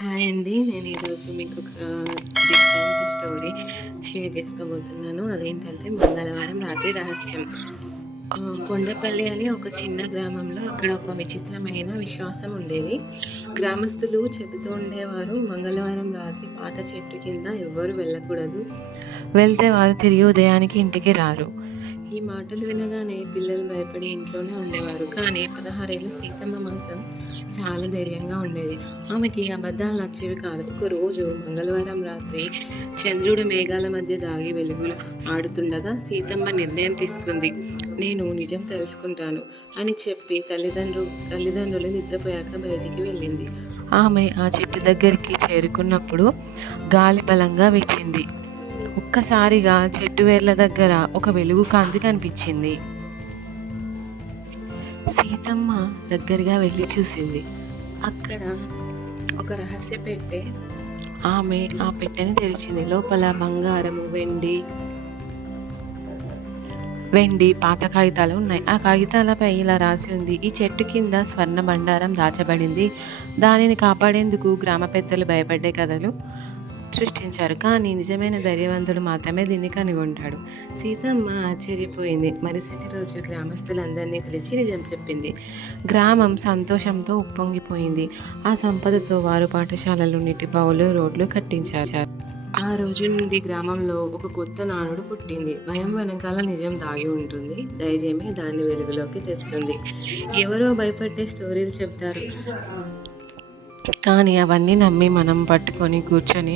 Hi అండి. నేను ఈరోజు మీకు ఒక డిఫరెంట్ స్టోరీ షేర్ చేసుకోబోతున్నాను. అదేంటంటే మంగళవారం రాత్రి రహస్యం. కొండపల్లి అని ఒక చిన్న గ్రామంలో అక్కడ ఒక విచిత్రమైన విశ్వాసం ఉండేది. గ్రామస్తులు చెబుతూ ఉండేవారు మంగళవారం రాత్రి పాత చెట్టు కింద ఎవ్వరు వెళ్ళకూడదు. వెళ్తే వారు తిరిగి ఉదయానికి ఇంటికి రారు. ఈ మాటలు వినగానే పిల్లలు భయపడి ఇంట్లోనే ఉండేవారు. కానీ పదహారేళ్ళ సీతమ్మ మాత్రం చాలా ధైర్యంగా ఉండేది. ఆమెకి అబద్ధాలు నచ్చేవి కాదు. ఒక రోజు మంగళవారం రాత్రి చంద్రుడు మేఘాల మధ్య దాగి వెలుగులు ఆడుతుండగా సీతమ్మ నిర్ణయం తీసుకుంది. నేను నిజం తెలుసుకుంటాను అని చెప్పి తల్లిదండ్రులు తల్లిదండ్రులు నిద్రపోయాక బయటికి వెళ్ళింది. ఆమె ఆ చెట్టు దగ్గరికి చేరుకున్నప్పుడు గాలి బలంగా వీచింది. ఒక్కసారిగా చెట్టు వేర్ల దగ్గర ఒక వెలుగు కాంతి కనిపించింది. సీతమ్మ దగ్గరగా వెళ్ళి చూసింది. అక్కడ ఒక రహస్య పెట్టె ఆమె ఆ పెట్టెని తెరిచింది. లోపల బంగారము వెండి వెండి పాత కాగితాలు ఉన్నాయి. ఆ కాగితాలపై ఇలా రాసి ఉంది. ఈ చెట్టు కింద స్వర్ణ బండారం దాచబడింది. దానిని కాపాడేందుకు గ్రామ పెద్దలు భయపడ్డే కథలు సృష్టించారు. కానీ నిజమైన ధైర్యవంతుడు మాత్రమే దీన్ని కనుగొంటాడు. సీతమ్మ ఆశ్చర్యపోయింది. మరుసటి రోజు గ్రామస్తులందరినీ పిలిచి నిజం చెప్పింది. గ్రామం సంతోషంతో ఉప్పొంగిపోయింది. ఆ సంపదతో వారు పాఠశాలలు నీటి బావులు రోడ్లు కట్టించారు. ఆ రోజు నుండి గ్రామంలో ఒక కొత్త నానుడు పుట్టింది. భయం వెనకాల నిజం దాగి ఉంటుంది. ధైర్యమే దాన్ని వెలుగులోకి తెస్తుంది. ఎవరో భయపడే స్టోరీలు చెప్తారు. కానీ అవన్నీ నమ్మి మనం పట్టుకొని కూర్చొని